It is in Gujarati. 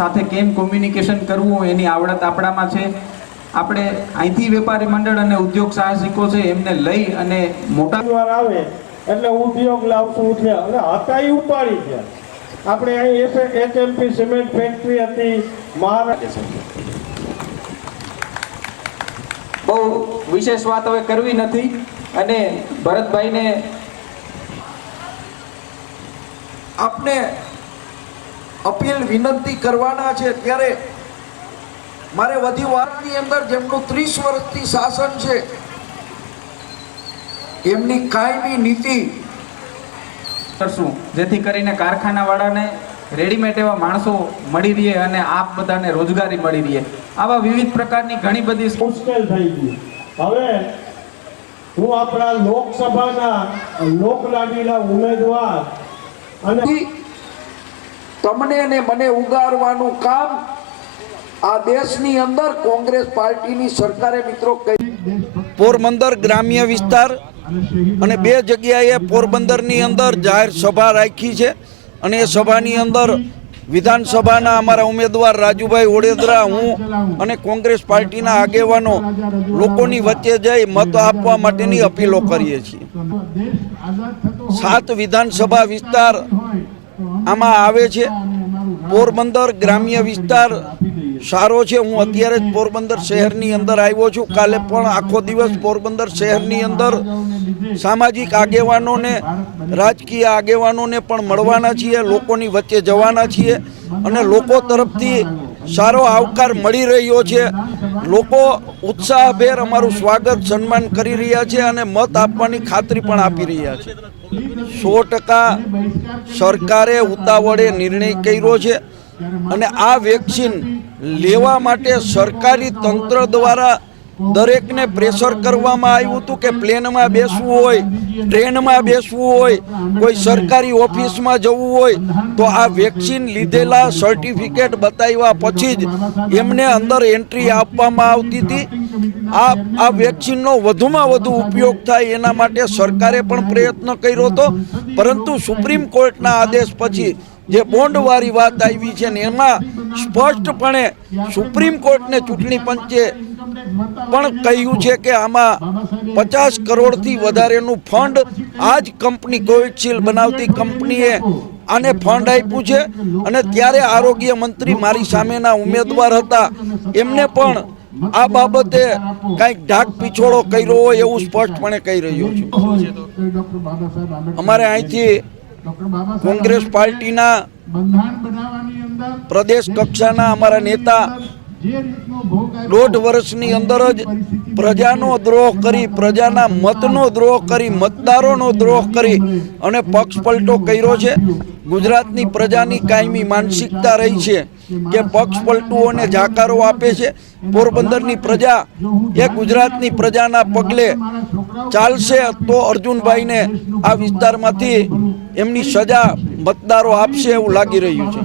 સાથે કેમ કોમ્યુનિકેશન કરવું એની આવડત આપણામાં છે। આપણે અહીંથી વેપારી મંડળ અને ઉદ્યોગ સાહસિકો છે એમને લઈ અને મોટા વાર આવે એટલે ઉદ્યોગ લાવશું છે અને હતાઈ ઉપાડી છે। આપણે અહીં એચએમપી સિમેન્ટ ફેક્ટરી હતી બહુ વિશેષ વાત હવે કરવી નથી અને ભરતભાઈને આપને અપીલ વિનંતી કરવાના છે। ત્યારે મારે વધી વાતની અંદર જેમનું 30 વર્ષથી શાસન છે એમની કાયમી નીતિ કરશું જેથી કરીને કારખાનાવાળાને રેડીમેડ એવા માણસો મળી રહે અને આપ બધાને રોજગારી મળી રહે। આવા વિવિધ પ્રકારની ઘણી બધી મુશ્કેલ થઈ ગઈ। હવે હું આપણા લોકસભાના લોકલાડીલા ઉમેદવાર અને તમને ને મને ઉગારવાનું કામ આ દેશની અંદર કોંગ્રેસ પાર્ટીની સરકારે મિત્રો પોરબંદર ગ્રામ્ય વિસ્તાર અને બે જગ્યાએ પોરબંદરની અંદર જાહેર સભા રાખી છે અને એ સભાની અંદર વિધાનસભાના અમારા ઉમેદવાર રાજુભાઈ ઓડેદરા, હું અને કોંગ્રેસ પાર્ટીના આગેવાનો લોકોની વચ્ચે જઈ મત આપવા માટેની અપીલો કરીએ છીએ। 7 વિધાનસભા વિસ્તાર આમાં આવે છે। પોરબંદર ગ્રામ્ય વિસ્તાર સારો છે। હું અત્યારે જ પોરબંદર શહેરની અંદર આવ્યો છું। કાલે પણ આખો દિવસ પોરબંદર શહેરની અંદર સામાજિક આગેવાનોને રાજકીય આગેવાનોને પણ મળવાના છીએ, લોકોની વચ્ચે જવાના છીએ અને લોકો તરફથી સારો આવકાર મળી રહ્યો છે। લોકો ઉત્સાહભેર અમારું સ્વાગત સન્માન કરી રહ્યા છે અને મત આપવાની ખાતરી પણ આપી રહ્યા છે। 100% સરકારે ઉતાવળે નિર્ણય કર્યો છે અને આ વેક્સિન લેવા માટે સરકારી તંત્ર દ્વારા દરેકને પ્રેશર કરવામાં આવ્યું હતું કે પ્લેનમાં બેસવું હોય, ટ્રેનમાં બેસવું હોય, કોઈ સરકારી ઓફિસમાં જવું હોય તો આ વેક્સિન લીધેલા સર્ટિફિકેટ બતાવ્યા પછી જ એમને અંદર એન્ટ્રી આપવામાં આવતી હતી। આ વેક્સિનનો વધુમાં વધુ ઉપયોગ થાય એના માટે સરકારે પણ પ્રયત્ન કર્યો હતો, પરંતુ સુપ્રીમ કોર્ટના આદેશ પછી જે બોન્ડવાળી વાત આવી છે ને એમાં સ્પષ્ટપણે સુપ્રીમ કોર્ટને ચૂંટણી પંચે પણ કહ્યું છે કે આમાં 50 કરોડથી વધારેનું ફંડ આ જ કંપની કોવિશિલ્ડ બનાવતી કંપનીએ આને ફંડ આપ્યું છે અને ત્યારે આરોગ્ય મંત્રી મારી સામેના ઉમેદવાર હતા એમને પણ આ બાબતે કંઈક ઢાક પીછોડો કર્યો હોય એવું સ્પષ્ટપણે કહી રહ્યો છું। અમારે અહીંથી કોંગ્રેસ પાર્ટીના પ્રદેશ કક્ષાના અમારા નેતા 1.5 વર્ષની અંદર જ પ્રજાનો દ્રોહ કરી, પ્રજાના મતનો દ્રોહ કરી, મતદારોનો દ્રોહ કરી અને પક્ષ પલટો કર્યો છે। ગુજરાતની પ્રજાની કાયમી માનસિકતા રહી છે કે પક્ષ પલટુઓને જાકારો આપે છે। પોરબંદરની પ્રજા એ ગુજરાતની પ્રજાના પગલે ચાલશે તો અર્જુનભાઈને આ વિસ્તારમાંથી એમની સજા મતદારો આપશે એવું લાગી રહ્યું છે।